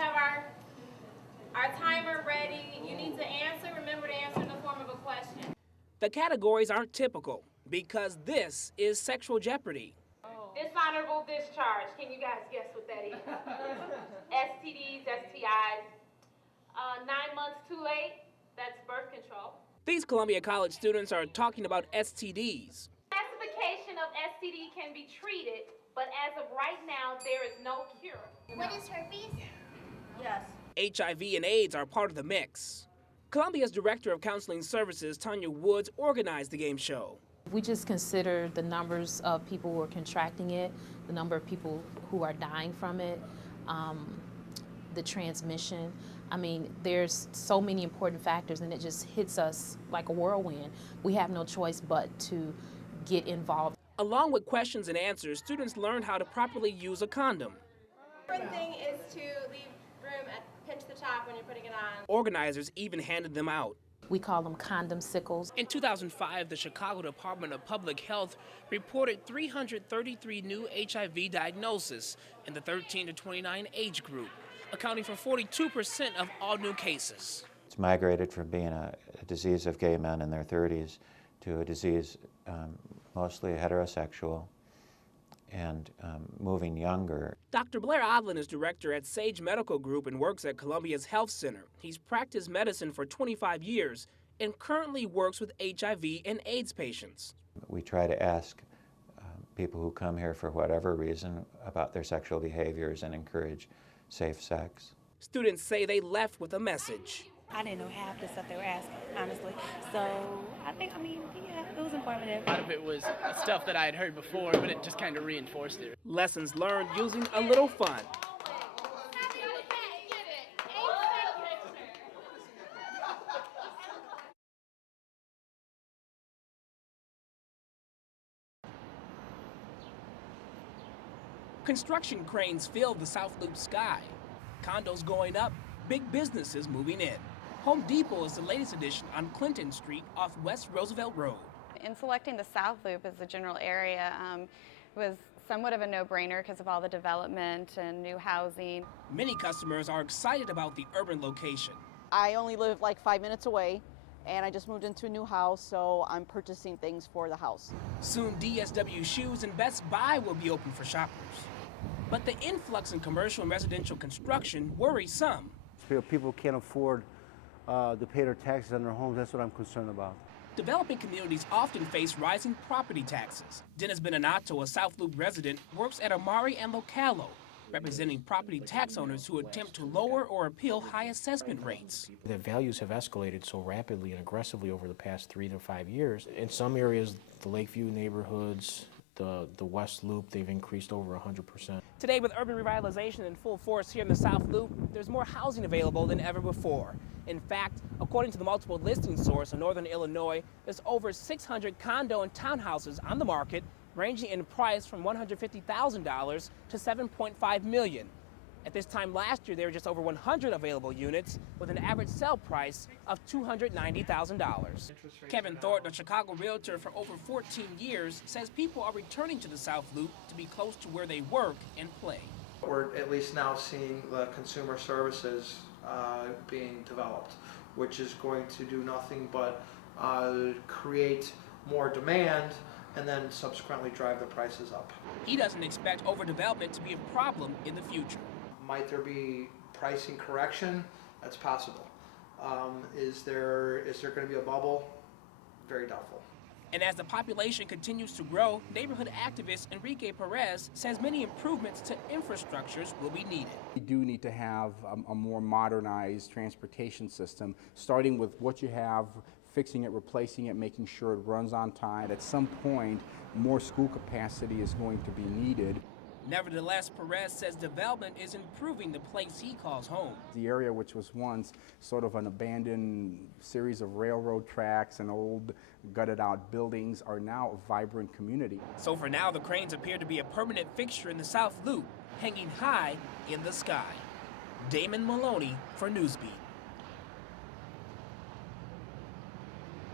have our timer ready. You need to answer. Remember to answer in the form of a question. The categories aren't typical because this is sexual jeopardy. Dishonorable discharge. Can you guys guess what that is? STDs, STIs. 9 months too late, that's birth control. These Columbia College students are talking about STDs. Classification of STD can be treated, but as of right now, there is no cure. What is herpes? Yes. HIV and AIDS are part of the mix. Columbia's Director of Counseling Services, Tanya Woods, organized the game show. We just consider the numbers of people who are contracting it, the number of people who are dying from it, the transmission. I mean, there's so many important factors, and it just hits us like a whirlwind. We have no choice but to get involved. Along with questions and answers, students learned how to properly use a condom. The important thing is to leave room at pinch the top when you're putting it on. Organizers even handed them out. We call them condom sickles. In 2005, the Chicago Department of Public Health reported 333 new HIV diagnoses in the 13 to 29 age group, accounting for 42% of all new cases. It's migrated from being a disease of gay men in their 30s to a disease mostly heterosexual and moving younger. Dr. Blair Odlin is director at Sage Medical Group and works at Columbia's Health Center. He's practiced medicine for 25 years and currently works with HIV and AIDS patients. We try to ask people who come here for whatever reason about their sexual behaviors and encourage safe sex. Students say they left with a message. I didn't know half the stuff they were asking, honestly. So I think, yeah, it was informative. A lot of it was stuff that I had heard before, but it just kind of reinforced it. Lessons learned using a little fun. Construction cranes fill the South Loop sky. Condos going up, big businesses moving in. Home Depot is the latest addition on Clinton Street off West Roosevelt Road. In selecting the South Loop as the general area was somewhat of a no-brainer because of all the development and new housing. Many customers are excited about the urban location. I only live like 5 minutes away, and I just moved into a new house, so I'm purchasing things for the house. Soon DSW Shoes and Best Buy will be open for shoppers. But the influx in commercial and residential construction worries some. People can't afford to pay their taxes on their homes. That's what I'm concerned about. Developing communities often face rising property taxes. Dennis Benenato, a South Loop resident, works at Amari and Localo, representing property tax owners who attempt to lower or appeal high assessment rates. The values have escalated so rapidly and aggressively over the past 3 to 5 years. In some areas, the Lakeview neighborhoods, the West Loop, they've increased over 100%. Today, with urban revitalization in full force here in the South Loop, there's more housing available than ever before. In fact, according to the multiple listing source in Northern Illinois, there's over 600 condo and townhouses on the market, ranging in price from $150,000 to $7.5 million. At this time last year, there were just over 100 available units with an average sale price of $290,000. Kevin Thornton, a Chicago realtor for over 14 years, says people are returning to the South Loop to be close to where they work and play. We're at least now seeing the consumer services being developed, which is going to do nothing but create more demand and then subsequently drive the prices up. He doesn't expect overdevelopment to be a problem in the future. Might there be pricing correction? That's possible. Is there going to be a bubble? Very doubtful. And as the population continues to grow, neighborhood activist Enrique Perez says many improvements to infrastructures will be needed. We do need to have a more modernized transportation system, starting with what you have, fixing it, replacing it, making sure it runs on time. At some point, more school capacity is going to be needed. Nevertheless, Perez says development is improving the place he calls home. The area, which was once sort of an abandoned series of railroad tracks and old gutted out buildings, are now a vibrant community. So for now, the cranes appear to be a permanent fixture in the South Loop, hanging high in the sky. Damon Maloney for Newsbeat.